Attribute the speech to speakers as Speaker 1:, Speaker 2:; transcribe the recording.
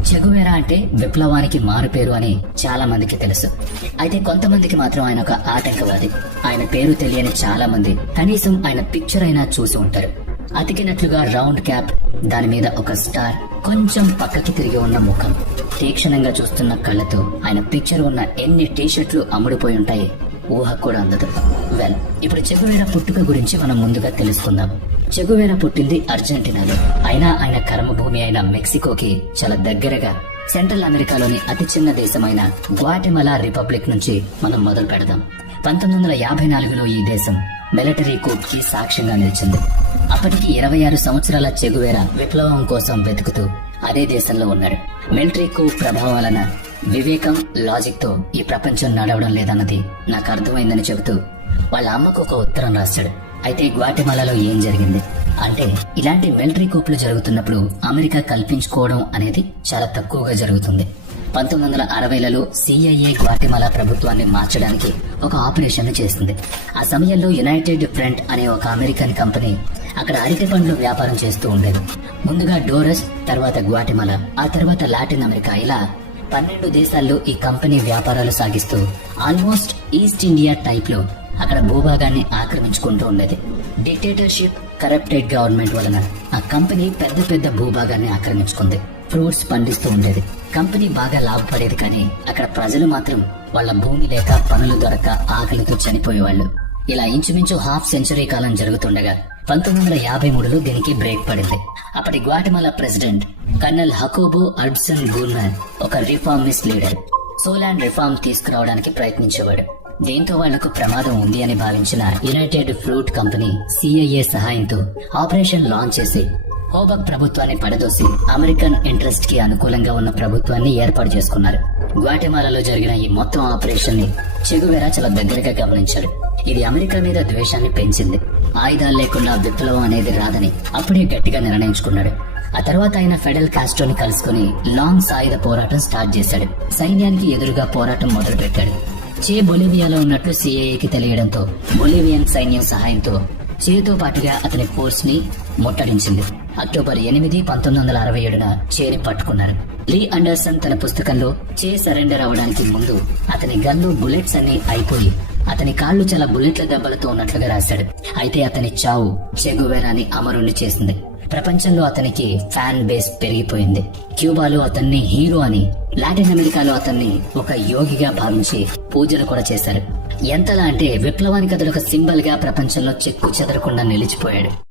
Speaker 1: చెగువేరా అంటే విప్లవానికి మారుపేరు అని చాలా మందికి తెలుసు. అయితే కొంతమందికి మాత్రం ఆయన ఒక ఆటంకవాది. ఆయన పేరు తెలియని చాలా మంది కనీసం ఆయన పిక్చర్ అయినా చూసి ఉంటారు. అతికినట్లుగా రౌండ్ క్యాప్ దాని మీద ఒక స్టార్ కొంచెం పక్కకి తిరిగి ఉన్న ముఖం. తీక్షణంగా చూస్తున్న కళ్ళతో ఆయన పిక్చర్ ఉన్న ఎన్ని టీషర్ట్లు అమ్ముడుపోయి ఉంటాయి ఊహ కూడా అందదు. వెల్ ఇప్పుడు చెగువేరా పుట్టుక గురించి మనం ముందుగా తెలుసుకుందాం. చెగువేరా పుట్టింది అర్జెంటీనాలో. అయినా ఆయన కర్మభూమి అయిన మెక్సికోకి చాలా దగ్గరగా సెంట్రల్ అమెరికాలోని అతి చిన్న దేశమైన గ్వాటెమలా రిపబ్లిక్ నుంచి మనం మొదలు పెడదాం. పంతొమ్మిది వందల యాభై నాలుగులో ఈ దేశం మిలిటరీ కూప్కి సాక్ష్యంగా నిలిచింది. అప్పటికి ఇరవై ఆరు సంవత్సరాల చెగువేర విప్లవం కోసం వెతుకుతూ అదే దేశంలో ఉన్నాడు మిలిటరీ కూప్ ప్రభావం వలన వివేకం లాజిక్తో ఈ ప్రపంచం నడవడం లేదన్నది నాకు అర్థమైందని చెబుతూ వాళ్ళ అమ్మకు ఒక ఉత్తరం రాశాడు. అయితే గ్వాటెమాలలో ఏం జరిగింది? అంటే ఇలాంటి మిలిటరీ కూపులు జరుగుతున్నప్పుడు అమెరికా కల్పించుకోవడం అనేది చాలా తక్కువగా జరుగుతుంది. పంతొమ్మిది వందల అరవైలలో సిఐఏ గ్వాటిమాలా ప్రభుత్వాన్ని మార్చడానికి ఒక ఆపరేషన్ చేసింది. ఆ సమయంలో యునైటెడ్ ఫ్రంట్ అనే ఒక అమెరికన్ కంపెనీ అక్కడ అరటి పండ్లు వ్యాపారం చేస్తూ ఉండేది. ముందుగా డోరస్ తర్వాత గ్వాటిమాలా ఆ తర్వాత లాటిన్ అమెరికా ఇలా పన్నెండు దేశాల్లో ఈ కంపెనీ వ్యాపారాలు సాగిస్తూ ఆల్మోస్ట్ ఈస్ట్ ఇండియా టైప్లో అక్కడ భూభాగాన్ని ఆక్రమించుకుంటూ ఉండేది. డిక్టేటర్షిప్ కరప్టెడ్ గవర్నమెంట్ వలన ఆ కంపెనీ పెద్ద పెద్ద భూభాగాన్ని ఆక్రమించుకుంది. ఫ్రూట్స్ పండిస్తూ ఉండేది. కంపెనీ బాగా లాభపడేది కానీ అక్కడ ప్రజలు మాత్రం వాళ్ళ భూమి లేక పనులు దొరక ఆకలితో చనిపోయేవాళ్ళు. ఇలా ఇంచుమించు హాఫ్ సెంచరీ కాలం జరుగుతుండగా పంతొమ్మిది వందల యాభై మూడులో దీనికి బ్రేక్ పడింది. అప్పటి గ్వాటమాలా ప్రెసిడెంట్ కర్నల్ హకోబో అర్బ్సన్ గూర్మన్ ఒక రిఫార్మిస్ట్ లీడర్. సోలాండ్ రిఫార్మ్ తీసుకురావడానికి ప్రయత్నించేవాడు. దీంతో వాళ్ళకు ప్రమాదం ఉంది అని భావించిన యునైటెడ్ ఫ్రూట్ కంపెనీ సిఐఏ సహాయంతో ఆపరేషన్ లాంచ్ చేసి హోబక్ ప్రభుత్వాన్ని పడదోసి అమెరికన్ ఇంట్రెస్ట్కి అనుకూలంగా ఉన్న ప్రభుత్వాన్ని ఏర్పాటు చేసుకున్నారు. గ్వాటెమాలలో జరిగిన ఈ మొత్తం ఆపరేషన్ని చెగువెరా చాలా దగ్గరగా గమనించాడు ఇది అమెరికా మీద ద్వేషాన్ని పెంచింది. ఆయుధాలు లేకుండా విప్లవం అనేది రాదని అప్పుడే గట్టిగా నిర్ణయించుకున్నాడు. ఆ తర్వాత ఆయన ఫెడల్ కాస్ట్రోని కలుసుకుని లాంగ్ సాయుధ పోరాటం స్టార్ట్ చేశాడు. సైన్యానికి ఎదురుగా పోరాటం మొదలుపెట్టాడు. చే బొలివియాలో ఉన్నట్లు సిఐఏకి తెలియడంతో బొలివియన్ సైన్యం సహాయంతో చేతో పాటుగా అతని ఫోర్స్ని ముట్టడించింది. అక్టోబర్ ఎనిమిది పంతొమ్మిది వందల అరవై ఏడున చేని పట్టుకున్నారు. లీ అండర్సన్ తన పుస్తకంలో చే సరెండర్ అవడానికి ముందు అతని గన్ను బుల్లెట్స్ అన్ని అయిపోయి అతని కాళ్ళు చాలా బుల్లెట్ల దెబ్బలతో ఉన్నట్లుగా రాశాడు. అయితే అతని చావు చెగువేరాని అమరుణ్ణి చేసింది. ప్రపంచంలో అతనికి ఫ్యాన్ బేస్ పెరిగిపోయింది. క్యూబాలో అతన్ని హీరో అని లాటిన్ అమెరికాలో అతన్ని ఒక యోగిగా భావించి పూజలు కూడా చేశారు. ఎంతలా అంటే విప్లవానికి అతడు ఒక సింబల్గా ప్రపంచంలో చెక్కు చెదరకుండా నిలిచిపోయాడు.